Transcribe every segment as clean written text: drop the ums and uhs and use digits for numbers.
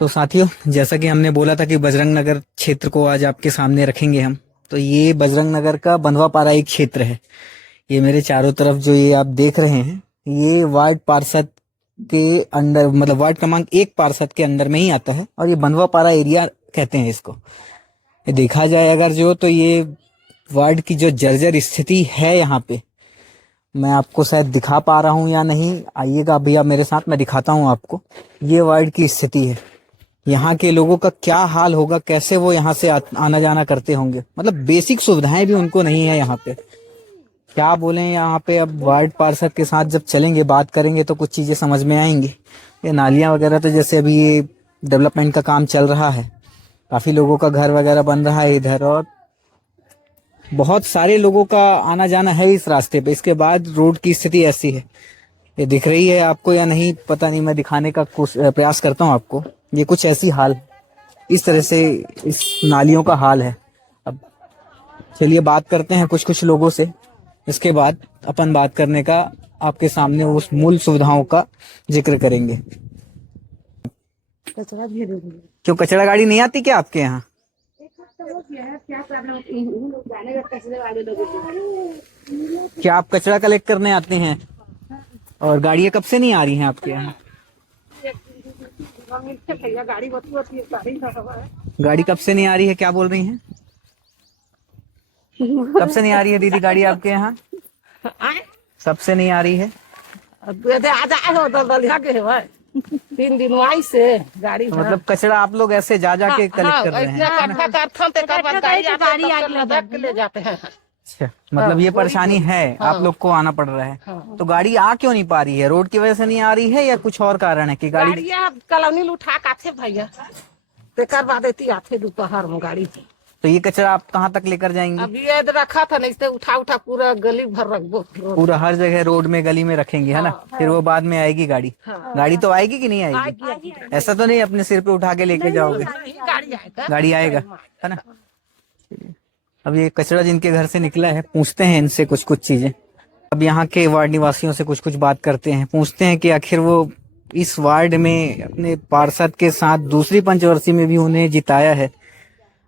तो साथियों, जैसा कि हमने बोला था कि बजरंग नगर क्षेत्र को आज आपके सामने रखेंगे हम। तो ये बजरंग नगर का बंधवापारा एक क्षेत्र है। ये मेरे चारों तरफ जो ये आप देख रहे हैं, ये वार्ड पार्षद के अंडर, मतलब वार्ड क्रमांक 1 पार्षद के अंदर में ही आता है और ये बंधवापारा एरिया कहते हैं इसको। ये देखा जाए अगर जो, तो ये वार्ड की जो जर्जर स्थिति है यहाँ पे, मैं आपको शायद दिखा पा रहा हूँ या नहीं, आइएगा भैया मेरे साथ, मैं दिखाता हूँ आपको। ये वार्ड की स्थिति है। यहाँ के लोगों का क्या हाल होगा, कैसे वो यहाँ से आना जाना करते होंगे। मतलब बेसिक सुविधाएं भी उनको नहीं है यहाँ पे। क्या बोलें यहाँ पे। अब वार्ड पार्षद के साथ जब चलेंगे, बात करेंगे तो कुछ चीजें समझ में आएंगी। ये नालियां वगैरह, तो जैसे अभी ये डेवलपमेंट का काम चल रहा है, काफी लोगों का घर वगैरह बन रहा है इधर, और बहुत सारे लोगों का आना जाना है इस रास्ते पे। इसके बाद रोड की स्थिति ऐसी है, ये दिख रही है आपको या नहीं पता नहीं, मैं दिखाने का प्रयास करता हूँ आपको। ये कुछ ऐसी हाल, इस तरह से इस नालियों का हाल है। अब चलिए बात करते हैं कुछ कुछ लोगों से, इसके बाद अपन बात करने का आपके सामने उस मूल सुविधाओं का जिक्र करेंगे। क्यों कचरा गाड़ी नहीं आती क्या आपके यहाँ? क्या आप कचरा कलेक्ट करने आते हैं? और गाड़ियाँ कब से नहीं आ रही हैं आपके यहाँ? गाड़ी कब से नहीं आ रही है, क्या बोल रही हैं? कब से नहीं आ रही है दीदी गाड़ी आपके यहाँ? कब से नहीं आ रही है? 3 दिन वहीं से गाड़ी तो मतलब कचरा आप लोग ऐसे जा जा के कलेक्ट कर रहे हैं? गाड़ी ले जाते हैं। अच्छा, मतलब ये परेशानी है, आप लोग को आना पड़ रहा है। तो गाड़ी आ क्यों नहीं पा रही है? रोड की वजह से नहीं आ रही है या कुछ और कारण है कि गाड़ी कॉलोनी उठा के आते भैया, बाद आते दोपहर में गाड़ी। तो ये कचरा आप कहाँ तक लेकर जाएंगे? अभी ये रखा था, नहीं तो उठा उठा पूरा गली भर रख दो, पूरा हर जगह रोड में गली में रखेंगे, है ना? फिर वो बाद में आएगी गाड़ी। गाड़ी तो आएगी कि नहीं आएगी? ऐसा तो नहीं अपने सिर पे उठा के लेके जाओगे? गाड़ी आएगा, है ना? अब ये कचरा जिनके घर से निकला है, पूछते हैं इनसे कुछ कुछ चीजें। अब यहाँ के वार्ड निवासियों से कुछ कुछ बात करते हैं, पूछते हैं कि आखिर वो इस वार्ड में अपने पार्षद के साथ दूसरी पंचवर्षीय में भी उन्हें जिताया है,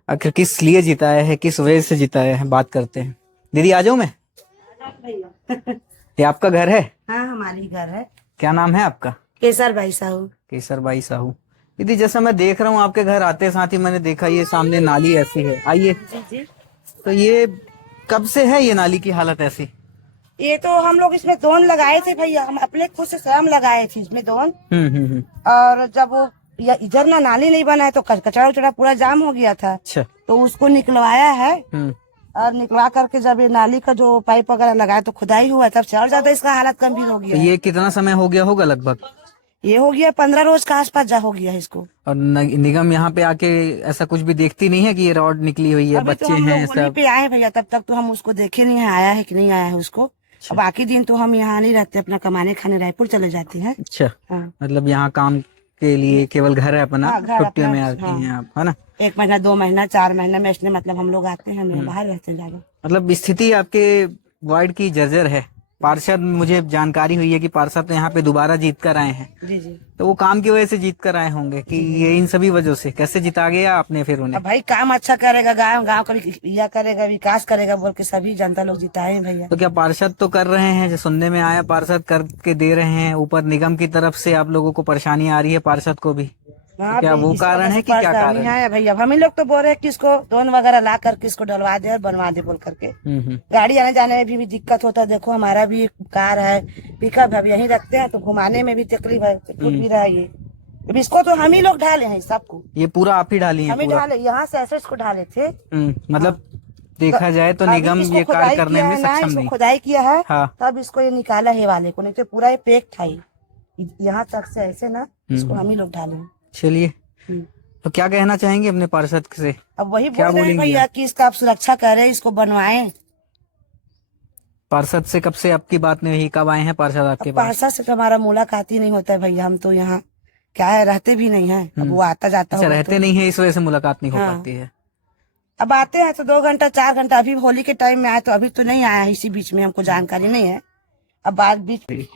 आखिर किस लिए जिताया है, किस वजह से जिताया है, बात करते हैं। दीदी आ जाऊं मैं? ये आपका घर है? हाँ, हमारी घर है। क्या नाम है आपका? केसर बाई साहू। केसर बाई साहू। दीदी जैसा मैं देख रहा हूँ आपके घर आते साथ ही मैंने देखा ये सामने नाली ऐसी है, आइए। जी। तो ये कब से है ये नाली की हालत ऐसी? ये तो हम लोग इसमें दोन लगाए थे भैया, हम अपने खुद से स्वयं लगाए थे इसमें दोन। और जब वो इधर ना नाली नहीं बना है तो कचरा उचड़ा पूरा जाम हो गया था। अच्छा। तो उसको निकलवाया है, और निकलवा करके जब ये नाली का जो पाइप वगैरह लगाया तो खुदाई हुआ, तब से और ज्यादा इसका हालत गंभीर हो गया। तो ये कितना समय हो गया होगा लगभग? ये हो गया 15 रोज का आसपास जा हो गया इसको। और निगम यहाँ पे आके ऐसा कुछ भी देखती नहीं है कि ये रॉड निकली हुई है, बच्चे हैं सब? पे आए भैया, तब तक तो हम उसको देखे नहीं है, आया है कि नहीं आया है उसको। बाकी दिन तो हम यहाँ नहीं रहते, अपना कमाने खाने रायपुर चले जाते हैं। अच्छा। मतलब यहाँ काम के लिए केवल घर है अपना, छुट्टियों में आती हैं आप, है ना? 1 महीना 2 महीना 4 महीना में इसने मतलब हम लोग आते हैं, बाहर रहते हैं ज्यादा। मतलब स्थिति आपके वार्ड की जर्जर है। पार्षद, मुझे जानकारी हुई है कि पार्षद तो यहाँ पे दोबारा जीत कर आए हैं। जी। तो वो काम की वजह से जीत कर आए होंगे कि ये इन सभी वजह से? कैसे जिता गया आपने फिर उन्हें? भाई काम अच्छा करेगा, गाँव का यह करेगा, विकास करेगा बोल के सभी जनता लोग जिताए भैया। तो क्या पार्षद तो कर रहे हैं, जो सुनने में आया पार्षद करके दे रहे हैं, ऊपर निगम की तरफ से आप लोगों को परेशानी आ रही है पार्षद को भी? तो क्या वो कारण है कि क्या कारण है भैया? हम ही लोग तो बोल रहे हैं कि इसको दोन वगैरह ला करके इसको डलवा दे और बनवा दे बोल करके। गाड़ी आने जाने में भी दिक्कत होता है। देखो हमारा भी कार है, पिकअप है, यहीं रखते हैं तो घुमाने में भी तकलीफ है, टूट भी रहा है ये। अब इसको तो हम ही लोग ढाले हैं सबको। ये पूरा आप ही डाली है? हम ही ढाले, यहाँ से ऐसे इसको ढाले थे। मतलब देखा जाए तो निगम ये कार्य करने में सक्षम नहीं। खुदाई किया है हाँ। तब इसको ये निकाला है वाले को, नहीं तो पूरा ये पैक था यहाँ तक से ऐसे ना, इसको हम ही लोग डाले। चलिए, तो क्या कहना चाहेंगे अपने पार्षद से? अब वही बोल रहे हैं भैया कि इसका आप सुरक्षा करें, इसको बनवाएं। पार्षद से कब से आपकी बात नहीं हुई? कब आए हैं पार्षद आपके पास? पार्षद से तो हमारा मुलाकात ही नहीं होता है भैया, हम तो यहाँ क्या है, रहते भी नहीं है। अब वो आता जाता है। रहते नहीं है, इस वजह से मुलाकात नहीं हो पाती है। अब आते हैं तो 2 घंटा 4 घंटा, अभी होली के टाइम में आए तो अभी तो नहीं आया है, इसी बीच में हमको जानकारी नहीं है। अब बात बीच।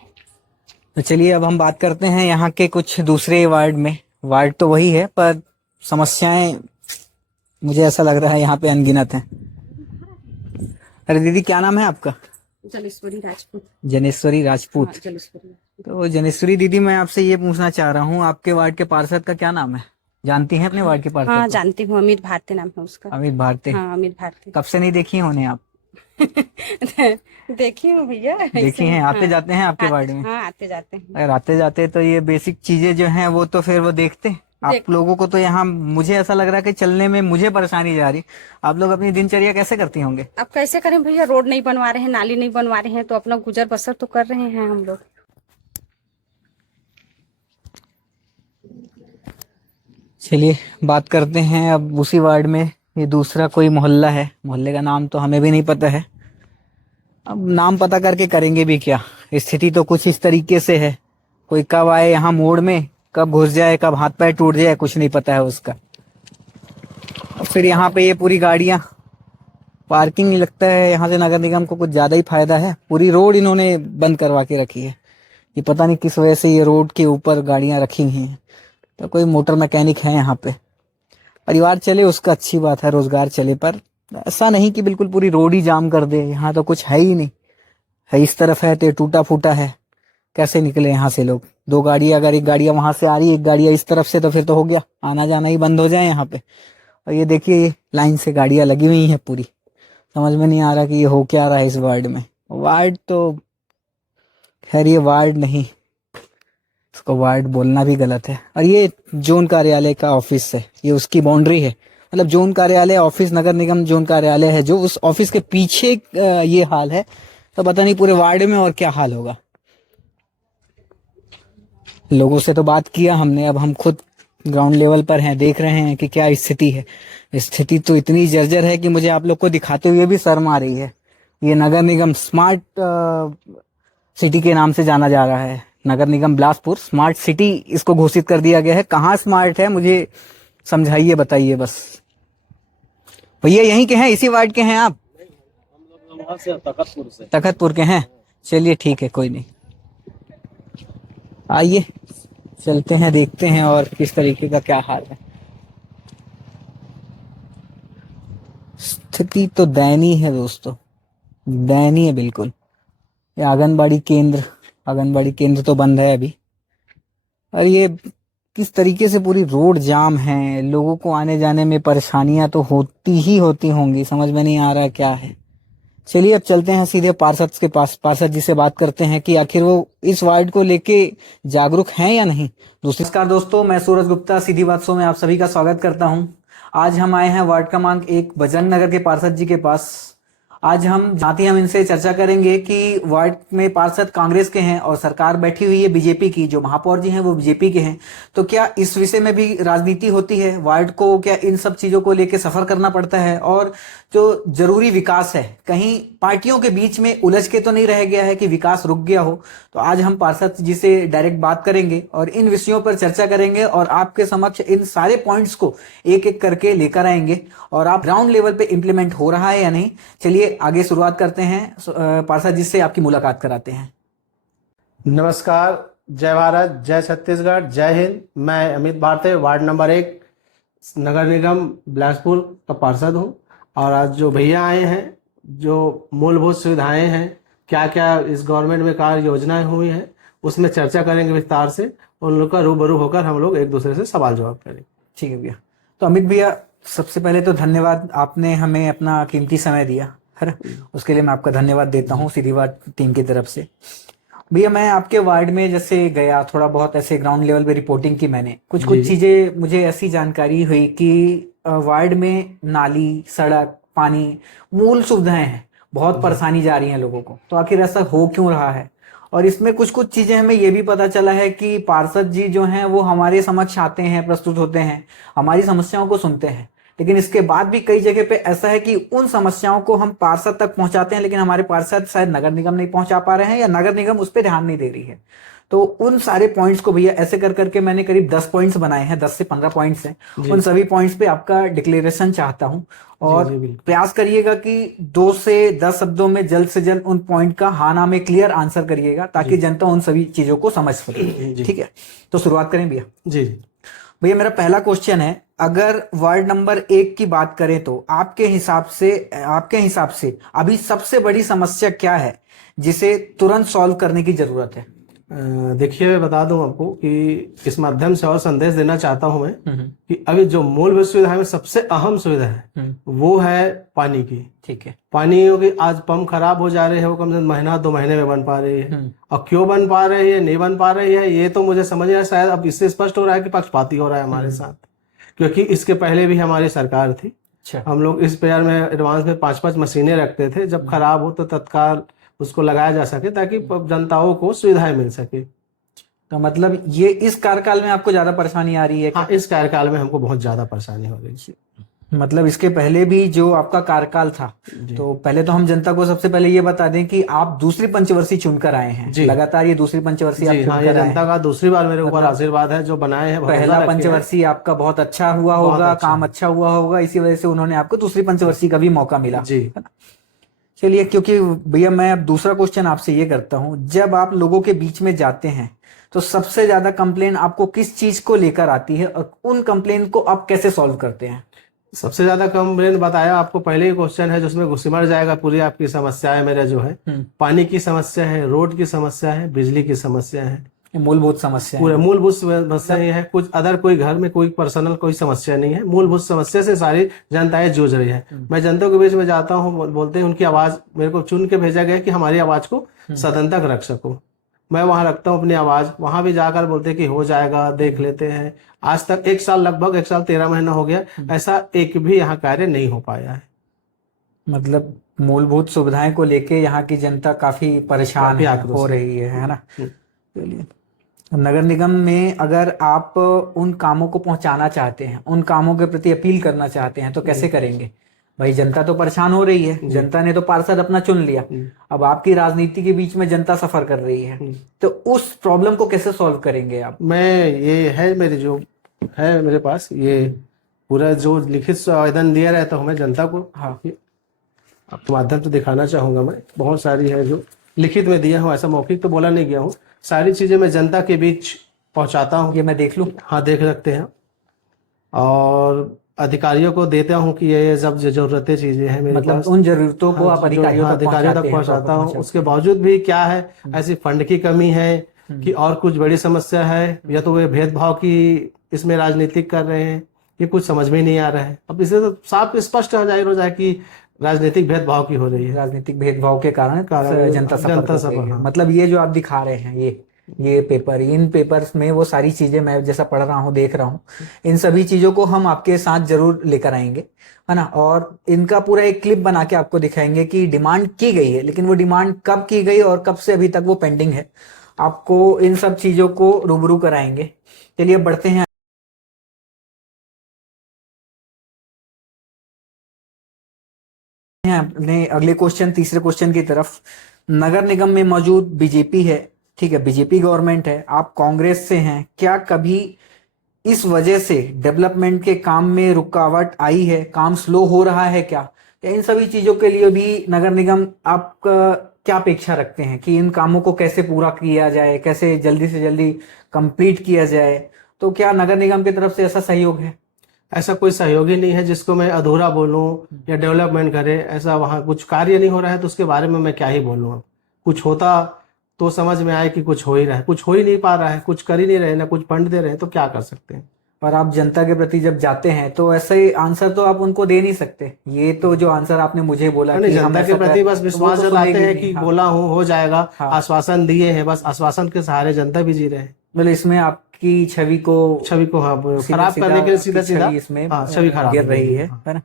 तो चलिए अब हम बात करते हैं यहाँ के कुछ दूसरे वार्ड में, वार्ड तो वही है पर समस्याएं मुझे ऐसा लग रहा है यहाँ पे अनगिनत हैं। अरे दीदी क्या नाम है आपका? जलेश्वरी राजपूत। जनेश्वरी राजपूत। हाँ, जलेश्वरी। तो जनेश्वरी दीदी मैं आपसे ये पूछना चाह रहा हूँ, आपके वार्ड के पार्षद का क्या नाम है? जानती हैं अपने वार्ड के पार्षद हाँ को? जानती हूँ, अमित भारती नाम है उसका। अमित भारती। हाँ अमित भारती। कब से नहीं देखी होने आप? देखी हूँ भैया। देखी हैं, आते जाते हैं आपके वार्ड में? हाँ आते जाते हैं। अगर आते जाते तो ये बेसिक चीजें जो हैं वो तो फिर वो देखते हैं। आप लोगों को तो यहाँ मुझे ऐसा लग रहा है कि चलने में मुझे परेशानी जा रही। आप लोग अपनी दिनचर्या कैसे करती होंगे? अब कैसे करें भैया, रोड नहीं बनवा रहे हैं, नाली नहीं बनवा रहे हैं, तो अपना गुजर बसर तो कर रहे हैं हम लोग। चलिए बात करते हैं अब उसी वार्ड में। ये दूसरा कोई मोहल्ला है, मोहल्ले का नाम तो हमें भी नहीं पता है। अब नाम पता करके करेंगे भी क्या? स्थिति तो कुछ इस तरीके से है, कोई कब आए यहाँ मोड़ में, कब घुस जाए, कब हाथ पैर टूट जाए, कुछ नहीं पता है उसका। और फिर यहाँ पे ये पूरी गाड़ियाँ पार्किंग, लगता है यहाँ से नगर निगम को कुछ ज्यादा ही फायदा है। पूरी रोड इन्होंने बंद करवा के रखी है, ये पता नहीं किस वजह से ये रोड के ऊपर गाड़ियां रखी हुई हैं। तो कोई मोटर मैकेनिक है यहाँ पे, परिवार चले उसका अच्छी बात है, रोजगार चले, पर ऐसा नहीं कि बिल्कुल पूरी रोड ही जाम कर दे। यहाँ तो कुछ है ही नहीं, है इस तरफ है तो टूटा फूटा है, कैसे निकले यहाँ से लोग? दो गाड़ियां, अगर एक गाड़ियां वहां से आ रही है, एक गाड़ियां इस तरफ से, तो फिर तो हो गया, आना जाना ही बंद हो जाए यहाँ पे। और ये देखिए ये लाइन से गाड़ियां लगी हुई हैं पूरी, समझ में नहीं आ रहा कि ये हो क्या रहा है इस वार्ड में। वार्ड तो खैर ये वार्ड नहीं, इसको वार्ड बोलना भी गलत है। और ये जोन कार्यालय का ऑफिस है, ये उसकी बाउंड्री है, मतलब जोन कार्यालय ऑफिस, नगर निगम जोन कार्यालय है जो उस ऑफिस के पीछे ये हाल है, तो पता नहीं पूरे वार्ड में और क्या हाल होगा। लोगों से तो बात किया हमने, अब हम खुद ग्राउंड लेवल पर हैं, देख रहे हैं कि क्या स्थिति है। स्थिति तो इतनी जर्जर है कि मुझे आप लोग को दिखाते हुए भी शर्म आ रही है। ये नगर निगम स्मार्ट सिटी के नाम से जाना जा रहा है, नगर निगम बिलासपुर स्मार्ट सिटी इसको घोषित कर दिया गया है। कहाँ स्मार्ट है मुझे समझाइए, बताइए बस। भैया यहीं के हैं, इसी वार्ड के हैं आप? वहाँ से तखतपुर से। तखतपुर के हैं, चलिए ठीक है, कोई नहीं, आइए चलते हैं, देखते हैं और किस तरीके का क्या हाल है। स्थिति तो दयनीय है दोस्तों, दयनीय बिल्कुल। ये आंगनबाड़ी केंद्र तो बंद है अभी, और ये किस तरीके से पूरी रोड जाम है, लोगों को आने जाने में परेशानियां तो होती ही होती होंगी, समझ में नहीं आ रहा क्या है। चलिए अब चलते हैं सीधे पार्षद के पास, पार्षद जी से बात करते हैं कि आखिर वो इस वार्ड को लेके जागरूक हैं या नहीं। नमस्कार दोस्तों, मैं सूरज गुप्ता, सीधी बात शो में आप सभी का स्वागत करता हूं। आज हम आए हैं वार्ड क्रमांक 1 बजरंग नगर के पार्षद जी के पास। आज हम इनसे चर्चा करेंगे कि वार्ड में पार्षद कांग्रेस के हैं और सरकार बैठी हुई है बीजेपी की, जो महापौर जी हैं वो बीजेपी के हैं, तो क्या इस विषय में भी राजनीति होती है? वार्ड को क्या इन सब चीजों को लेकर सफर करना पड़ता है? और जो जरूरी विकास है, कहीं पार्टियों के बीच में उलझ के तो नहीं रह गया है कि विकास रुक गया हो? तो आज हम पार्षद जी से डायरेक्ट बात करेंगे और इन विषयों पर चर्चा करेंगे और आपके समक्ष इन सारे पॉइंट्स को एक एक करके लेकर आएंगे और आप ग्राउंड लेवल पे इम्प्लीमेंट हो रहा है या नहीं। चलिए आगे शुरुआत करते हैं, पार्षद जी से आपकी मुलाकात कराते हैं। नमस्कार, जय भारत, जय छत्तीसगढ़, जय हिंद। मैं अमित भारती, वार्ड नंबर 1 नगर निगम बिलासपुर का पार्षद हूँ। और आज जो भैया आए हैं, जो मूलभूत सुविधाएं हैं, क्या क्या इस गवर्नमेंट में कार्य योजनाएं हुई हैं, उसमें चर्चा करेंगे विस्तार से। उन लोग का रूबरू होकर हम लोग एक दूसरे से सवाल जवाब करेंगे। ठीक है भैया। तो अमित भैया, सबसे पहले तो धन्यवाद, आपने हमें अपना कीमती समय दिया है ना, उसके लिए मैं आपका धन्यवाद देता हूँ सीधी बात टीम की तरफ से। भैया मैं आपके वार्ड में जैसे गया, थोड़ा बहुत ऐसे ग्राउंड लेवल पे रिपोर्टिंग की मैंने, कुछ चीजें मुझे ऐसी जानकारी हुई कि वार्ड में नाली, सड़क, पानी, मूल सुविधाएं हैं, बहुत परेशानी जा रही है लोगों को। तो आखिर ऐसा हो क्यों रहा है? और इसमें कुछ चीजें हमें ये भी पता चला है कि पार्षद जी जो हैं वो हमारे समक्ष आते हैं, प्रस्तुत होते हैं, हमारी समस्याओं को सुनते हैं, लेकिन इसके बाद भी कई जगह पे ऐसा है कि उन समस्याओं को हम पार्षद तक पहुंचाते हैं, लेकिन हमारे पार्षद शायद नगर निगम नहीं पहुंचा पा रहे हैं या नगर निगम उस पर ध्यान नहीं दे रही है। तो उन सारे पॉइंट्स को भैया ऐसे कर करके मैंने करीब 10 पॉइंट्स बनाए हैं, 10 से 15 पॉइंट्स हैं। उन सभी पॉइंट्स पे आपका डिक्लेरेशन चाहता हूं और प्रयास करिएगा कि 2 से 10 शब्दों में जल्द से जल्द उन पॉइंट का हाँ ना में क्लियर आंसर करिएगा, ताकि जनता उन सभी चीजों को समझ सके। ठीक है, तो शुरुआत करें भैया। जी। भैया मेरा पहला क्वेश्चन है, अगर वार्ड नंबर 1 की बात करें तो आपके हिसाब से अभी सबसे बड़ी समस्या क्या है जिसे तुरंत सॉल्व करने की जरूरत है? देखिए, मैं बता दूं आपको कि इस माध्यम से और संदेश देना चाहता हूं मैं कि अभी जो मूलभूत सुविधा में सबसे अहम सुविधा है वो है पानी की। ठीक है। पानी की आज पंप खराब हो जा रहे हैं, वो कम से कम महीना 2 महीने में बन पा रही है। और क्यों बन पा रही है, नहीं बन पा रही है, ये तो मुझे समझ नहीं आया। शायद अब इससे स्पष्ट हो रहा है कि पक्षपाती हो रहा है हमारे साथ, क्योंकि इसके पहले भी हमारी सरकार थी। अच्छा। हम लोग इस पेयर में एडवांस में 5-5 मशीनें रखते थे, जब खराब हो तो तत्काल उसको लगाया जा सके ताकि जनताओं को सुविधाएं मिल सके। तो मतलब ये इस कार्यकाल में आपको ज्यादा परेशानी आ रही है क्या? हाँ, इस कार्यकाल में हमको बहुत ज्यादा परेशानी हो रही है। मतलब इसके पहले भी जो आपका कार्यकाल था, तो पहले तो हम जनता को सबसे पहले ये बता दें कि आप दूसरी पंचवर्षीय चुनकर आए हैं। लगातार ये दूसरी पंचवर्षीय आप हाँ, ये चुनकर आए जनता हैं। का दूसरी बार मेरे ऊपर आशीर्वाद है जो बनाए हैं। पहला पंचवर्षीय आपका बहुत अच्छा हुआ होगा, काम अच्छा हुआ होगा, इसी वजह से उन्होंने आपको दूसरी पंचवर्षीय का भी मौका मिला। जी। चलिए, क्योंकि भैया मैं अब दूसरा क्वेश्चन आपसे ये करता हूँ, जब आप लोगों के बीच में जाते हैं तो सबसे ज्यादा कंप्लेन आपको किस चीज को लेकर आती है और उन कंप्लेन को आप कैसे सॉल्व करते हैं? सबसे ज्यादा कंप्लेन बताया आपको, पहले ही क्वेश्चन है जिसमें सिमट जाएगा पूरी आपकी समस्याएं। मेरा जो है पानी की समस्या है, रोड की समस्या है, बिजली की समस्या है, मूलभूत समस्या पूरे मूलभूत समस्या ये है। कुछ अदर कोई घर में कोई पर्सनल कोई समस्या नहीं है, मूलभूत समस्या से सारी जनताएं जूझ रही है। मैं जनता के बीच में जाता हूँ, बोलते हैं उनकी आवाज मेरे को चुन के भेजा गया कि हमारी आवाज को सदन तक रख सको। मैं वहां रखता हूँ अपनी आवाज, वहां भी जाकर बोलते हैं कि हो जाएगा, देख लेते हैं। आज तक 1 साल, लगभग 1 साल 13 महीना हो गया, ऐसा एक भी यहाँ कार्य नहीं हो पाया है। मतलब मूलभूत सुविधाएं को लेके यहाँ की जनता काफी परेशान हो रही है ना? चलिए, नगर निगम में अगर आप उन कामों को पहुंचाना चाहते हैं, उन कामों के प्रति अपील करना चाहते हैं, तो कैसे करेंगे? भाई जनता तो परेशान हो रही है, जनता ने तो पार्षद अपना चुन लिया, अब आपकी राजनीति के बीच में जनता सफर कर रही है, तो उस प्रॉब्लम को कैसे सॉल्व करेंगे आप? ये है मेरे जो है मेरे पास ये पूरा जो लिखित आवेदन दिया रहता हूँ मैं जनता को। हाँ, आपके माध्यम से दिखाना चाहूंगा मैं, बहुत सारी है जो लिखित में दिया हूँ, ऐसा मौखिक तो बोला नहीं गया हूँ। सारी चीजें मैं जनता के बीच पहुंचाता हूँ। ये मैं देख लूं? हाँ, देख सकते हैं। और अधिकारियों को देता हूँ कि ये सब जरूरतें चीजें हैं मेरे मतलब पास। उन जरूरतों को आप अधिकारियों तक पहुंचाता हूँ। उसके बावजूद भी क्या है, ऐसी फंड की कमी है कि और कुछ बड़ी समस्या है, या तो वे भेदभाव की इसमें राजनीतिक कर रहे हैं, ये कुछ समझ में नहीं आ रहा है। अब इसे तो साफ स्पष्ट हो जाए कि राजनीतिक भेदभाव की हो रही है, राजनीतिक भेदभाव के कारण जनता सफर कर रही है। मतलब ये जो आप दिखा रहे हैं, ये पेपर, इन पेपर्स में वो सारी चीजें मैं जैसा पढ़ रहा हूँ, देख रहा हूँ, इन सभी चीजों को हम आपके साथ जरूर लेकर आएंगे, है ना? और इनका पूरा एक क्लिप बना के आपको दिखाएंगे कि डिमांड की गई है, लेकिन वो डिमांड कब की गई और कब से अभी तक वो पेंडिंग है। आपको इन सब चीजों को रूबरू कराएंगे। चलिए बढ़ते हैं अपने अगले क्वेश्चन, तीसरे क्वेश्चन की तरफ। नगर निगम में मौजूद बीजेपी है, ठीक है, बीजेपी गवर्नमेंट है, आप कांग्रेस से हैं, क्या कभी इस वजह से डेवलपमेंट के काम में रुकावट आई है? काम स्लो हो रहा है क्या? इन सभी चीजों के लिए भी नगर निगम आपका क्या अपेक्षा रखते हैं कि इन कामों को कैसे पूरा किया जाए, कैसे जल्दी से जल्दी कंप्लीट किया जाए? तो क्या नगर निगम की तरफ से ऐसा सहयोग है? ऐसा कोई सहयोग ही नहीं है जिसको मैं अधूरा बोलूं या डेवलपमेंट करे। ऐसा वहां कुछ कार्य नहीं हो रहा है, तो उसके बारे में मैं क्या ही बोलूं। कुछ होता तो समझ में आए कि कुछ हो ही रहा है, कुछ हो ही नहीं पा रहा है, कुछ कर ही नहीं रहे, ना कुछ फंड दे रहे हैं, तो क्या कर सकते हैं। और आप जनता के प्रति जब जाते हैं तो ऐसे आंसर तो आप उनको दे नहीं सकते। ये तो जो आंसर आपने मुझे बोला कि जनता के प्रति बस विश्वास जताते हैं कि बोला हूँ हो जाएगा, आश्वासन दिए हैं, बस आश्वासन के सहारे जनता भी जी रहे हैं। मतलब इसमें आपकी छवि को हाँ, खराब करने के लिए सीधा इसमें छवि खराब गिर रही है ना?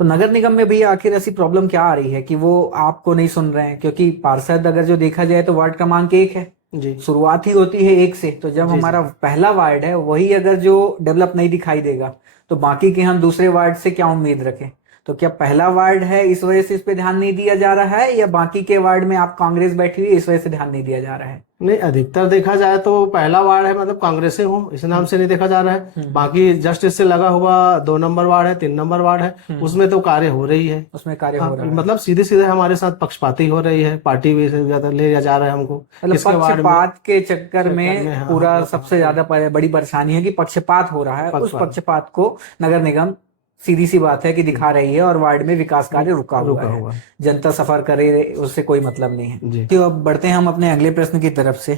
तो नगर निगम में भी आखिर ऐसी प्रॉब्लम क्या आ रही है कि वो आपको नहीं सुन रहे हैं? क्योंकि पार्षद अगर जो देखा जाए तो वार्ड क्रमांक 1 है जी, शुरुआत ही होती है 1 से। तो जब हमारा पहला वार्ड है वही अगर जो डेवलप नहीं दिखाई देगा तो बाकी के हम दूसरे वार्ड से क्या उम्मीद रखें? तो क्या पहला वार्ड है इस वजह से इस पे ध्यान नहीं दिया जा रहा है, या बाकी के वार्ड में आप कांग्रेस बैठी हुई है इस वजह से ध्यान नहीं दिया जा रहा है? नहीं, अधिकतर देखा जाए तो पहला वार्ड है, मतलब कांग्रेस से हूँ इस नाम से नहीं देखा जा रहा है। बाकी जस्ट इससे लगा हुआ 2 नंबर वार्ड है, 3 नंबर वार्ड है, उसमें तो कार्य हो रही है। उसमें कार्य हाँ, हो रहा है, मतलब सीधे सीधे हमारे साथ पक्षपाती हो रही है, पार्टी भी से ज्यादा ले जा रहा है हमको। मतलब इसके वार्ड में पक्षपात के चक्कर में हाँ, पूरा हाँ, सबसे ज्यादा बड़ी परेशानी है कि पक्षपात हो रहा है। उस पक्षपात। पक्षपात को नगर निगम सीधी सी बात है कि दिखा रही है, और वार्ड में विकास कार्य रुका हुआ है। जनता सफर करे उससे कोई मतलब नहीं है जी। तो अब बढ़ते हैं हम अपने अगले प्रश्न की तरफ से।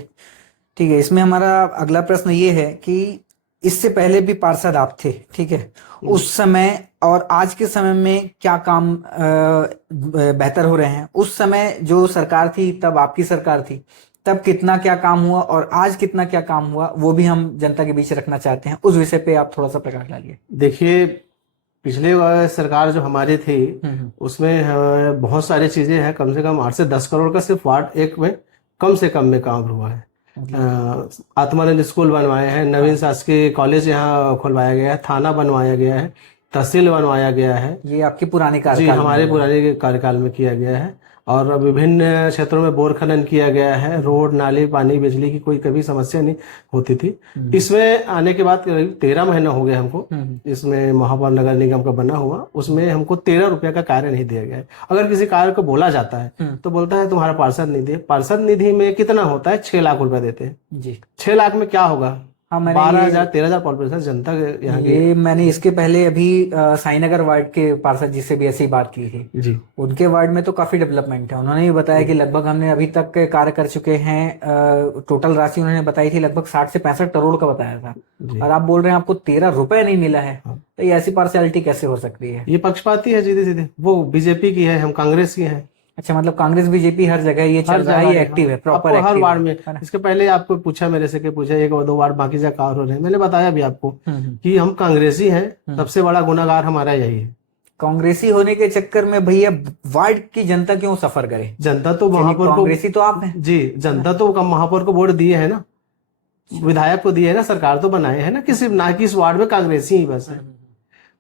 ठीक है, इसमें हमारा अगला प्रश्न ये है कि इससे पहले भी पार्षद आप थे, ठीक है, उस समय और आज के समय में क्या काम बेहतर हो रहे हैं? उस समय जो सरकार थी तब आपकी सरकार थी, तब कितना क्या काम हुआ और आज कितना क्या काम हुआ, वो भी हम जनता के बीच रखना चाहते हैं। उस विषय पे आप थोड़ा सा प्रकाश डालिए। देखिए, पिछले सरकार जो हमारी थी उसमें बहुत सारी चीजें हैं, कम से कम 8 से 10 करोड़ का सिर्फ वार्ड एक में कम से कम में काम हुआ है। आत्मानंद स्कूल बनवाए हैं, नवीन शासकीय कॉलेज यहाँ खुलवाया गया है, थाना बनवाया गया है, तहसील बनवाया गया है। ये आपके पुराने जी, कार्यकाल हमारे पुराने कार्यकाल में किया गया है। और विभिन्न क्षेत्रों में बोर खनन किया गया है, रोड नाली पानी बिजली की कोई कभी समस्या नहीं होती थी। इसमें आने के बाद करीब 13 महीना हो गए हमको, इसमें महापौर नगर निगम का बना हुआ, उसमें हमको 13 रुपया का कार्य नहीं दिया गया है। अगर किसी कार्य को बोला जाता है तो बोलता है तुम्हारा पार्षद निधि है। पार्षद निधि में कितना होता है? 6 लाख रुपया देते हैं जी। 6 लाख में क्या होगा? हाँ, 12,000 13,000 पॉपुलेशन जनता के यहाँ ये मैंने इसके पहले अभी साईनगर वार्ड के पार्षद जी से भी ऐसी बात की थी जी। उनके वार्ड में तो काफी डेवलपमेंट है। उन्होंने भी बताया कि लगभग हमने अभी तक के कार्य कर चुके हैं। टोटल राशि उन्होंने बताई थी लगभग 60 से 65 करोड़ का बताया था, और आप बोल रहे हैं आपको 13 रुपए नहीं मिला है। तो ये ऐसी पार्शियलिटी कैसे हो सकती है? ये पक्षपाती है सीधे सीधे। वो बीजेपी की है, हम कांग्रेस की हैं। अच्छा, मतलब कांग्रेस बीजेपी हर जगह ये चल रहा है, ये एक्टिव है, प्रॉपर हर वार्ड में। है ना? इसके पहले आपको पूछा मेरे से कि पूछा 1 और 2 वार्ड बाकी जगह कार्य हो रहे हैं, मैंने बताया भी आपको कि हम कांग्रेसी हैं। सबसे बड़ा गुनाहगार हमारा यही है। कांग्रेसी होने के चक्कर में भैया वार्ड की जनता क्यों सफर करे? जनता तो महापौर को, कांग्रेसी तो आप हैं जी, जनता तो महापौर को वोट दिए है ना, विधायक को दिए है ना, सरकार तो बनाए है ना, किसी ना कि इस वार्ड में कांग्रेसी ही बस है।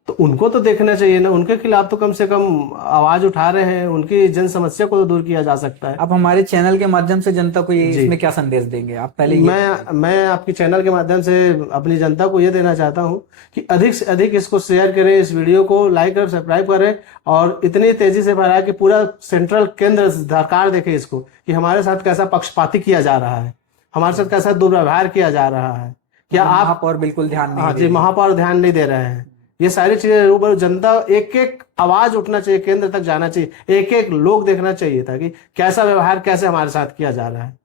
तो उनको तो देखना चाहिए ना, उनके खिलाफ तो कम से कम आवाज उठा रहे हैं, उनकी जन समस्या को तो दूर किया जा सकता है। आप हमारे चैनल के माध्यम से जनता को ये इसमें क्या संदेश देंगे आप? पहले मैं आपकी चैनल के माध्यम से अपनी जनता को ये देना चाहता हूं कि अधिक से अधिक इसको शेयर करें, इस वीडियो को लाइक और सब्सक्राइब करें, और इतनी तेजी से फैलाएं कि पूरा सेंट्रल केंद्र सरकार देखे इसको कि हमारे साथ कैसा पक्षपाती किया जा रहा है, हमारे साथ कैसा दुर्व्यवहार किया जा रहा है। क्या आप महापौर बिल्कुल ध्यान नहीं? हाँ जी, महापौर ध्यान नहीं दे रहे हैं। ये सारी चीजें ऊपर जनता एक एक आवाज उठना चाहिए, केंद्र तक जाना चाहिए, एक एक लोग देखना चाहिए था कि कैसा व्यवहार कैसे हमारे साथ किया जा रहा है।